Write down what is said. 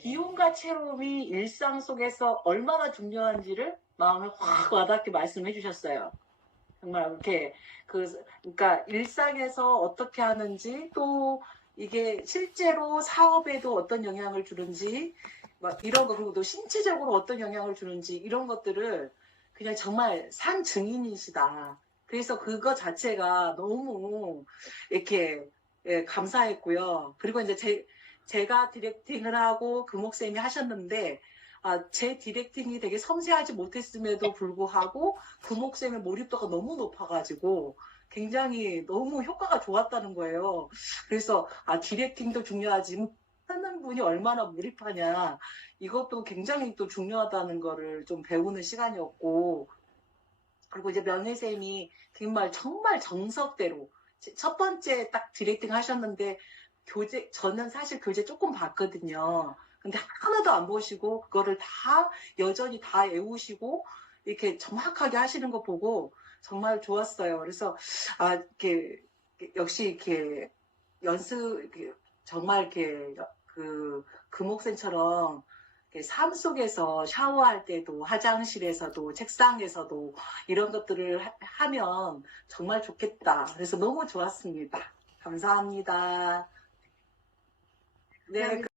기운과 체험이 일상 속에서 얼마나 중요한지를 마음에 확 와닿게 말씀해 주셨어요. 정말 이렇게 그 그러니까 일상에서 어떻게 하는지 또 이게 실제로 사업에도 어떤 영향을 주는지 막 이런 거 그리고 또 신체적으로 어떤 영향을 주는지 이런 것들을 그냥 정말 산 증인이시다. 그래서 그거 자체가 너무 이렇게 예, 감사했고요. 그리고 이제 제, 제가 디렉팅을 하고 금옥쌤이 하셨는데 아, 제 디렉팅이 되게 섬세하지 못했음에도 불구하고 금옥쌤의 몰입도가 너무 높아가지고 굉장히 너무 효과가 좋았다는 거예요. 그래서 아 디렉팅도 중요하지. 하는 분이 얼마나 몰입하냐. 이것도 굉장히 또 중요하다는 거를 좀 배우는 시간이었고. 그리고 이제 명혜쌤이 정말 정말 정석대로 첫 번째 딱 디렉팅 하셨는데 교재 저는 사실 교재 조금 봤거든요. 근데 하나도 안 보시고 그거를 다 여전히 다 외우시고 이렇게 정확하게 하시는 거 보고 정말 좋았어요. 그래서 아 이렇게 역시 이렇게 연습 정말 이렇게 그 금옥쌤처럼 이렇게 삶 속에서 샤워할 때도 화장실에서도 책상에서도 이런 것들을 하- 하면 정말 좋겠다. 그래서 너무 좋았습니다. 감사합니다. 那个